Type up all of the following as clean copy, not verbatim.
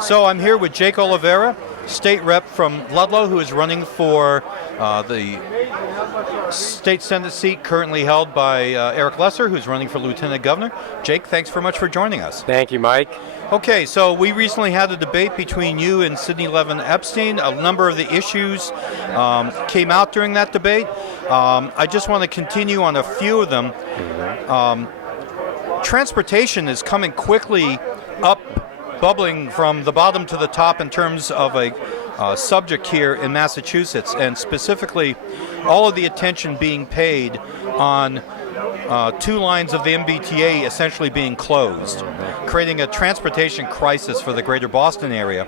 So I'm here with Jake Oliveira, state rep from Ludlow, who is running for the state Senate seat currently held by Eric Lesser, who's running for lieutenant governor. Jake, thanks very much for joining us. Thank you, Mike. Okay, so we recently had a debate between you and Sidney Levin Epstein. A number of the issues came out during that debate. I just want to continue on a few of them. Transportation is coming quickly up, bubbling from the bottom to the top in terms of a subject here in Massachusetts, and specifically all of the attention being paid on two lines of the MBTA essentially being closed, creating a transportation crisis for the greater Boston area.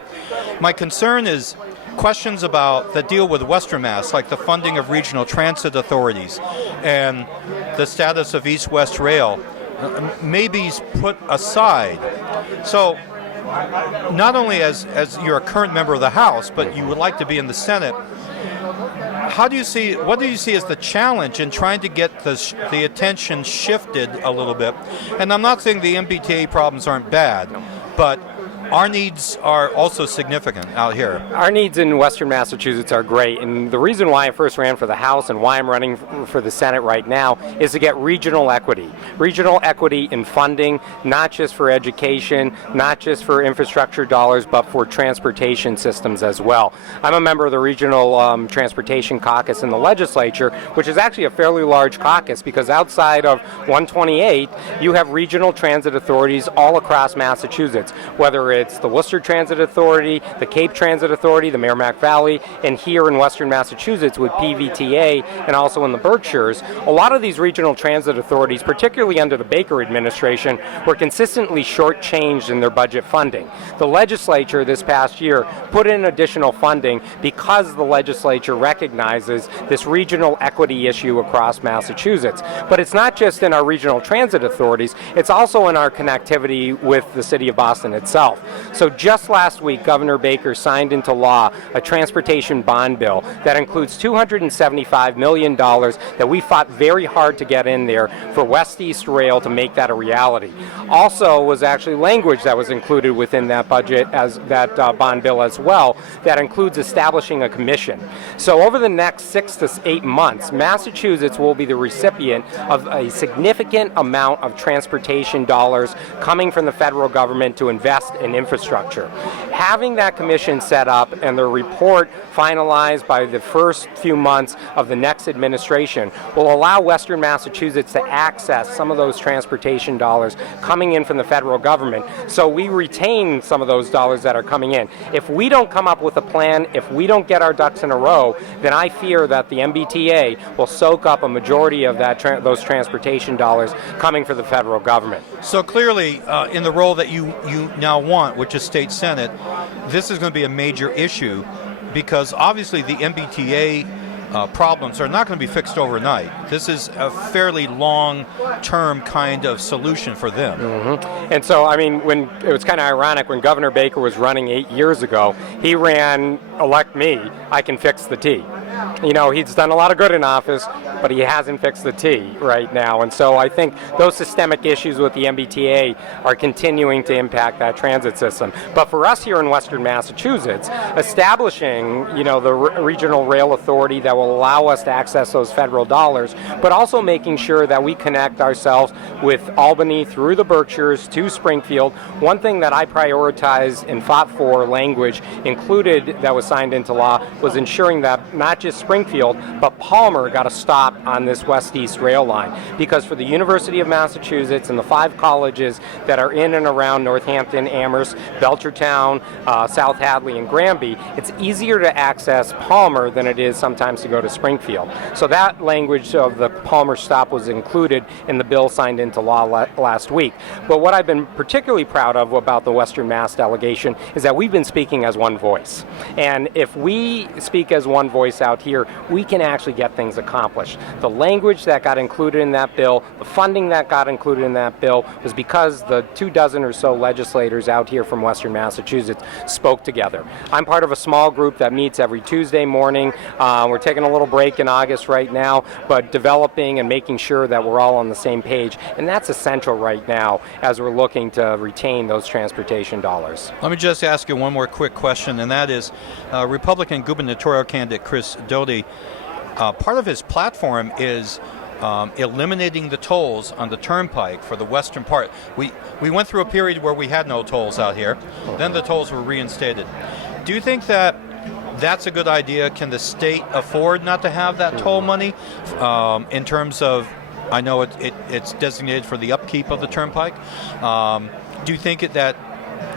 My concern is questions that deal with Western Mass, like the funding of regional transit authorities and the status of East-West Rail, may be put aside. So not only as you're a current member of the House, but you would like to be in the Senate, what do you see as the challenge in trying to get the attention shifted a little bit? And I'm not saying the MBTA problems aren't bad, but our needs are also significant out here. Our needs in Western Massachusetts are great, and the reason why I first ran for the House and why I'm running for the Senate right now is to get regional equity. Regional equity in funding, not just for education, not just for infrastructure dollars, but for transportation systems as well. I'm a member of the Regional Transportation Caucus in the legislature, which is actually a fairly large caucus because outside of 128, you have regional transit authorities all across Massachusetts, whether it's the Worcester Transit Authority, the Cape Transit Authority, the Merrimack Valley, and here in Western Massachusetts with PVTA and also in the Berkshires. A lot of these regional transit authorities, particularly under the Baker administration, were consistently shortchanged in their budget funding. The legislature this past year put in additional funding because the legislature recognizes this regional equity issue across Massachusetts. But it's not just in our regional transit authorities, it's also in our connectivity with the city of Boston itself. So just last week, Governor Baker signed into law a transportation bond bill that includes $275 million that we fought very hard to get in there for West-East Rail to make that a reality. Also was actually language that was included within that budget, as that bond bill as well, that includes establishing a commission. So over the next 6 to 8 months, Massachusetts will be the recipient of a significant amount of transportation dollars coming from the federal government to invest in infrastructure. Having that commission set up and the report finalized by the first few months of the next administration will allow Western Massachusetts to access some of those transportation dollars coming in from the federal government, so we retain some of those dollars that are coming in. If we don't come up with a plan, if we don't get our ducks in a row, then I fear that the MBTA will soak up a majority of those transportation dollars coming from the federal government. So clearly, in the role that you now want, which is state Senate, this is going to be a major issue because obviously the MBTA problems are not going to be fixed overnight. This is a fairly long-term kind of solution for them. Mm-hmm. And so, I mean, when it was kind of ironic when Governor Baker was running 8 years ago, he ran, elect me, I can fix the T. You know, he's done a lot of good in office, but he hasn't fixed the T right now. And so I think those systemic issues with the MBTA are continuing to impact that transit system. But for us here in Western Massachusetts, establishing, you know, the regional rail authority that will allow us to access those federal dollars, but also making sure that we connect ourselves with Albany through the Berkshires to Springfield. One thing that I prioritized and fought for language included that was signed into law was ensuring that not just Springfield, but Palmer got a stop on this West-East rail line. Because for the University of Massachusetts and the 5 colleges that are in and around Northampton, Amherst, Belchertown, South Hadley, and Granby, it's easier to access Palmer than it is sometimes to go to Springfield. So that language of the Palmer stop was included in the bill signed into law last week. But what I've been particularly proud of about the Western Mass delegation is that we've been speaking as one voice. And if we speak as one voice out here here, we can actually get things accomplished. The language that got included in that bill, the funding that got included in that bill, was because the 24 or so legislators out here from Western Massachusetts spoke together. I'm part of a small group that meets every Tuesday morning. We're taking a little break in August right now, but developing and making sure that we're all on the same page, and that's essential right now as we're looking to retain those transportation dollars. Let me just ask you one more quick question, and that is Republican gubernatorial candidate Chris Doty, part of his platform is eliminating the tolls on the turnpike for the western part. We went through a period where we had no tolls out here. Then the tolls were reinstated. Do you think that that's a good idea? Can the state afford not to have that toll money in terms of, I know it's designated for the upkeep of the turnpike. Do you think that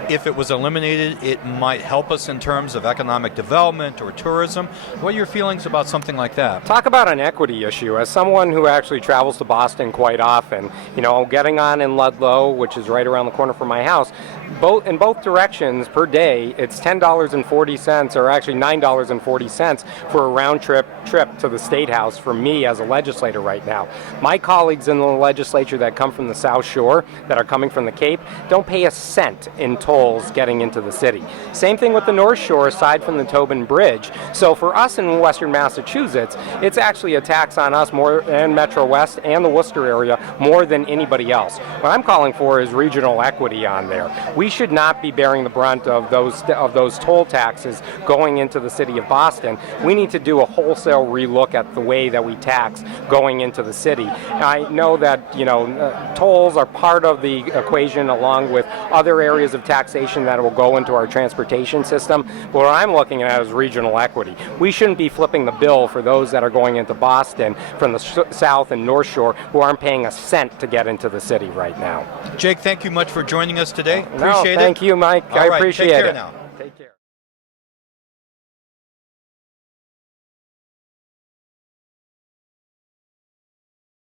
if it was eliminated, it might help us in terms of economic development or tourism? What are your feelings about something like that? Talk about an equity issue. As someone who actually travels to Boston quite often, getting on in Ludlow, which is right around the corner from my house, in both directions per day, it's $10.40, or actually $9.40 for a round trip to the State House for me as a legislator right now. My colleagues in the legislature that come from the South Shore, that are coming from the Cape, don't pay a cent in tolls getting into the city. Same thing with the North Shore, aside from the Tobin Bridge. So for us in Western Massachusetts, it's actually a tax on us more, and Metro West and the Worcester area, more than anybody else. What I'm calling for is regional equity on there. We should not be bearing the brunt of those toll taxes going into the city of Boston. We need to do a wholesale relook at the way that we tax going into the city. I know that tolls are part of the equation, along with other areas of taxation that will go into our transportation system. But what I'm looking at is regional equity. We shouldn't be flipping the bill for those that are going into Boston from the South and North Shore who aren't paying a cent to get into the city right now. Jake, thank you much for joining us today. Appreciate it. Thank you, Mike. All I right, appreciate take care it. now. Take care.